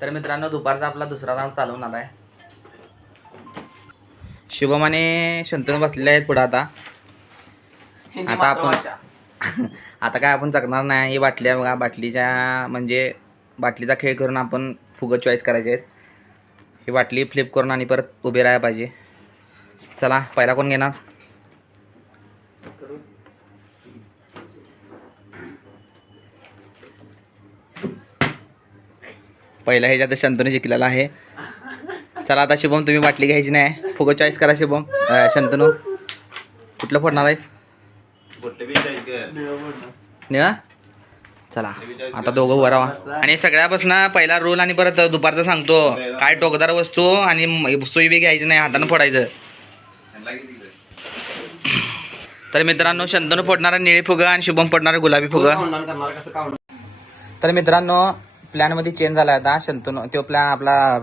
तर मित्रांनो दुपारचा आपला दुसरा राऊंड चालू होणार आहे. शुभम आणि शंतनू बसलेले आहेत पुढे. आता आपण आता काय आपण चकणार नाही. ही बाटली आहे बघा. बाटलीच्या म्हणजे बाटलीचा खेळ करून आपण फुगं चॉईस करायचे आहेत. ही बाटली फ्लिप करून आणि परत उभे राहायला पाहिजे. चला पहिला कोण घेणार? पहिला ह्याच्यात शंतनू जिंकलेला आहे. चला आता शुभम तुम्ही बाटली घ्यायची नाही. फुगं चॉईस करा शुभम. शंतनू कुठलं फोडणार आहेस? निळा. चला आता दोघं उभं राहा. आणि सगळ्यापासून पहिला रोल आणि परत दुपारचा सांगतो. काय टोकदार वस्तू आणि सुई बी घ्यायची नाही. हातानं फोडायचं. तर मित्रांनो शंतनू फोडणारा निळी फुगं आणि शुभम फोडणारा गुलाबी फुगं. तर मित्रांनो प्लॅनमध्ये चेंज झाला आता. शंतनू तो प्लॅन आपला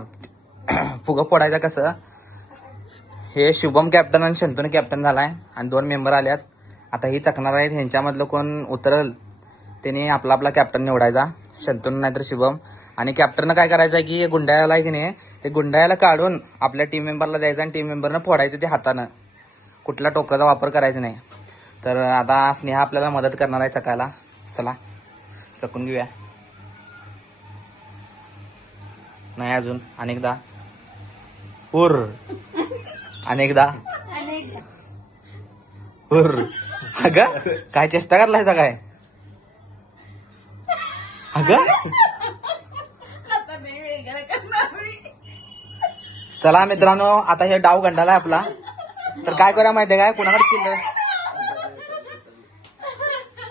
फुगं फोडायचा कसं. हे शुभम कॅप्टन आणि शंतनू कॅप्टन झाला आहे आणि 2 मेंबर आल्यात. आता ही चकणार आहेत. ह्यांच्यामधलं कोण उतरल त्याने आपला आपला कॅप्टन निवडायचा. शंतनू नाहीतर शुभम. आणि कॅप्टननं काय करायचं आहे की गुंडाळ्याला आहे की नाही ते गुंडाळ्याला काढून आपल्या टीम मेंबरला द्यायचं आणि टीम मेंबरनं फोडायचं ते हातानं. कुठला टोकाचा वापर करायचा नाही. तर आता स्नेहा आपल्याला मदत करणार आहे चकायला. चला चकून घेऊया. नाही अजून अनेकदा. हुर अनेकदा. हुर. अगं काय चेष्टा करलायचा काय? अगं चला मित्रांनो आता हे डाव गंडाला आपला. तर काय करूया माहितीये काय? कुणाकडे चिल्लर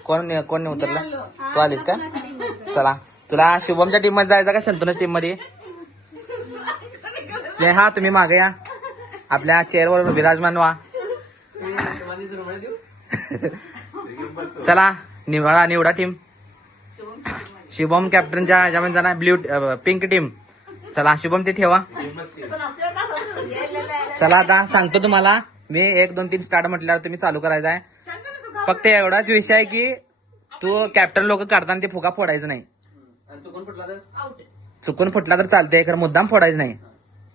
कोण नाही उतरला? तू आलीस का? चला तुला शुभमच्या टीम मध्ये जायचं का शंतनूच्या टीम मध्ये? स्नेहा तुम्ही मागे या. आपल्या चेअरवर विराजमान व्हा. चला निवडा टीम. शुभम कॅप्टनच्या ह्याच्यामध्ये जाणार ब्ल्यू पिंक टीम. चला शुभम ते ठेवा. चला आता सांगतो तुम्हाला मी 1 2 3 स्टार्ट म्हटल्यावर तुम्ही चालू करायचं आहे. फक्त एवढाच विषय आहे की तू कॅप्टन लोक काढताना ते फुगा फोडायचं नाही. चुकून फुटला तर चालतंय खरं मुद्दाम फोडायचं नाही.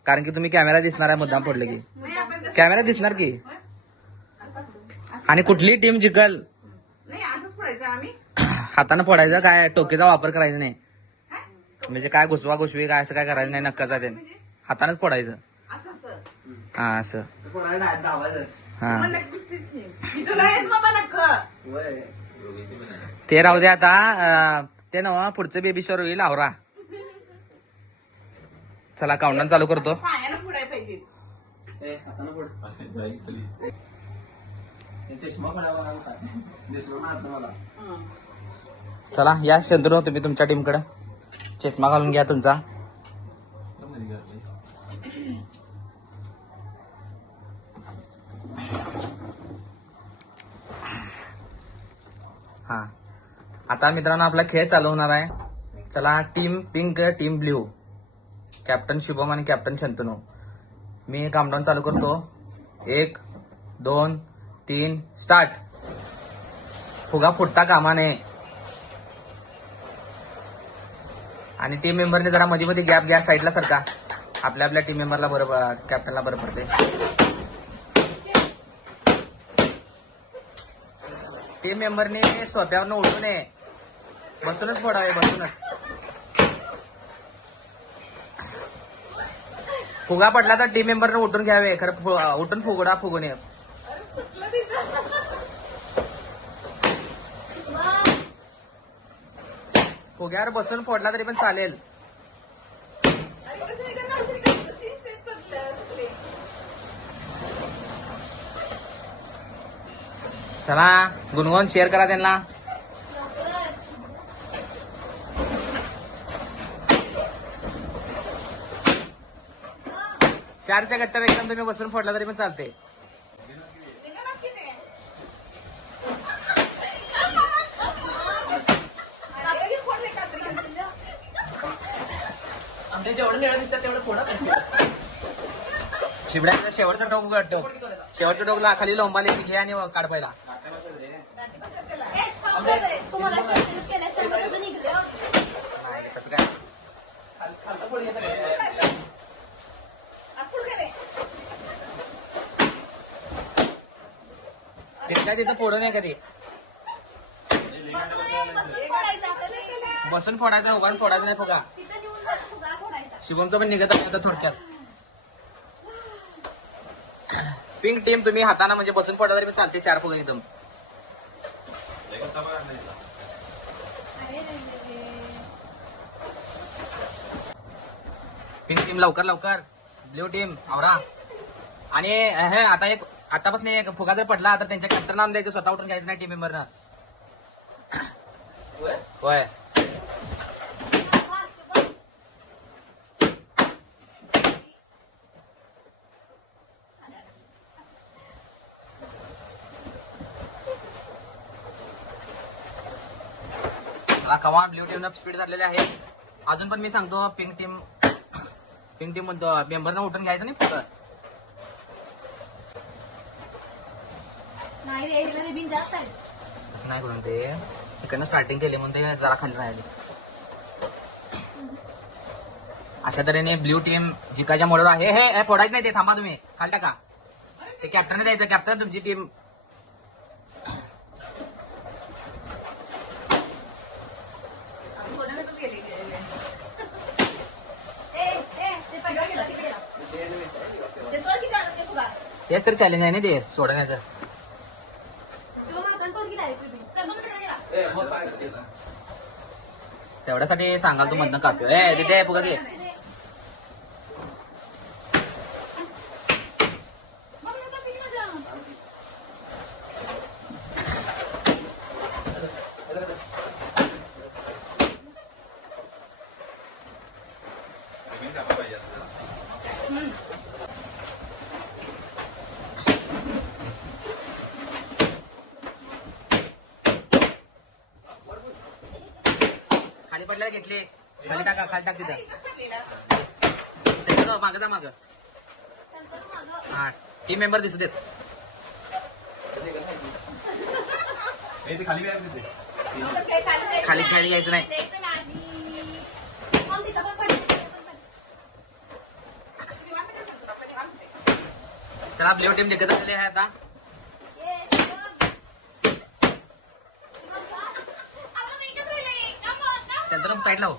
कारण की तुम्ही कॅमेरा दिसणार आहे. मुद्दाम फोडलं की कॅमेरा दिसणार की. आणि कुठली टीम जिंकल हातानं फोडायचं. काय टोकीचा वापर करायचा नाही. म्हणजे काय घुसवा घुसवी काय असं काय करायचं नाही. नक्काचा ते हातानच फोडायचं. हा असं. हा ते राहू दे आता. ते ना पुढचं बेबी शोर होईल आवरा. चला काउंटडाऊन चालू करतो. चला या शंतनू तुम्ही तुमच्या टीमकडे चष्मा घालून घ्या तुमचा. हा आता मित्रांनो आपला खेळ चालू होणार आहे. चला team pink team blue. Captain Shubham आणि कॅप्टन शंतनू. मी काउंटडाऊन चालू करतो. 1 2 3 स्टार्ट. फुगा फुटता कामा नये. आणि टीम मेंबरने जरा मध्ये मध्ये गॅप घ्या साईडला सारखा. आपल्या टीम मेंबरला बरं कॅप्टनला बरं पडते. टीम मेंबरने सोप्यावरनं उठू नये. बसूनच फोडावे. बसूनच. फुगा पडला तर टीम मेंबरने उठून घ्यावे. खरं उठून फुगडा फुगू नये. फुग्यावर बसून फोडला तरी पण चालेल. चला गुणगुण शेअर करा त्यांना. चारच्या गट्ट्यावर एकदम तुम्ही बसून फोडला तरी पण चालते. जेवढं निळं दिसतं तेवढं फोडा. शिबड्याचं शेवटचं टोक शेवटच्या टोकला खाली लोंबाले घे आणि काढ पहिला. नाही कसं काय तिथं काय तिथं फोडून आहे कधी बसून फोडायचं उभारून फोडायचं नाही फुगा शुभमचं पण निघत आहे आता थोडक्यात पिंक टीम तुम्ही हाताना म्हणजे बसून फोडा तरी पण चालते 4 फुगा एकदम पिंक टीम लवकर लवकर ब्ल्यू टीम आवरा आणि हे आता एक आतापासून एक फुगा जर पडला तर त्यांच्या कॅप्टन नाम द्यायचं स्वतः उठून घ्यायचं नाही टीम मेंबरनं होय कमान ब्ल्यू टीम स्पीड झालेले आहे अजून पण मी सांगतो पिंक टीम म्हणतो मेंबरनं उठून घ्यायचं नाही फुगा असं नाही करून ते इकडनं स्टार्टिंग केली म्हणून ते जरा खाली राहिले अशा तऱ्हेने ब्ल्यू टीम जिकायच्या मोडवर आहे हे फोडायचं नाही ते थांबा तुम्ही खाली टाका ते कॅप्टन द्यायचं कॅप्टन तुमची टीम तेच तरी चॅलेंज आहे ना ते सोडण्याचं तेवढ्यासाठी सांगाल तू मधनं काप्यो तिथे फुगा घे खाली पडल्याला घेतले खाली टाका खाली टाक तिथं मागं जा मागं हा टीम मेंबर दिसू देत खाली खाली घ्यायचं नाही चला ब्ल्यू टीम देखत आलेली आहे आता शंतनू साईडला हो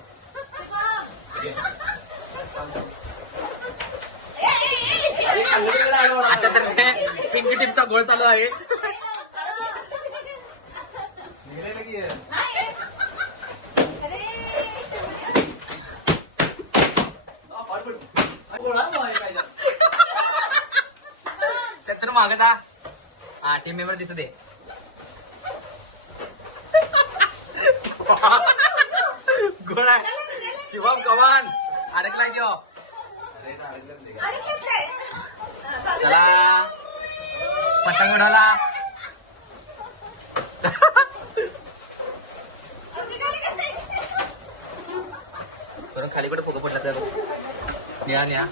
अशा तऱ्हेने पिंक टीमचा गोळ चालू आहे शंतनू मागे जा हा टीम मेंबर दिसू दे गोळ आहे शिवम कमान अडकलाय किंवा चला पतंग उडवला खाली कुठे फुगा पडला तर न्या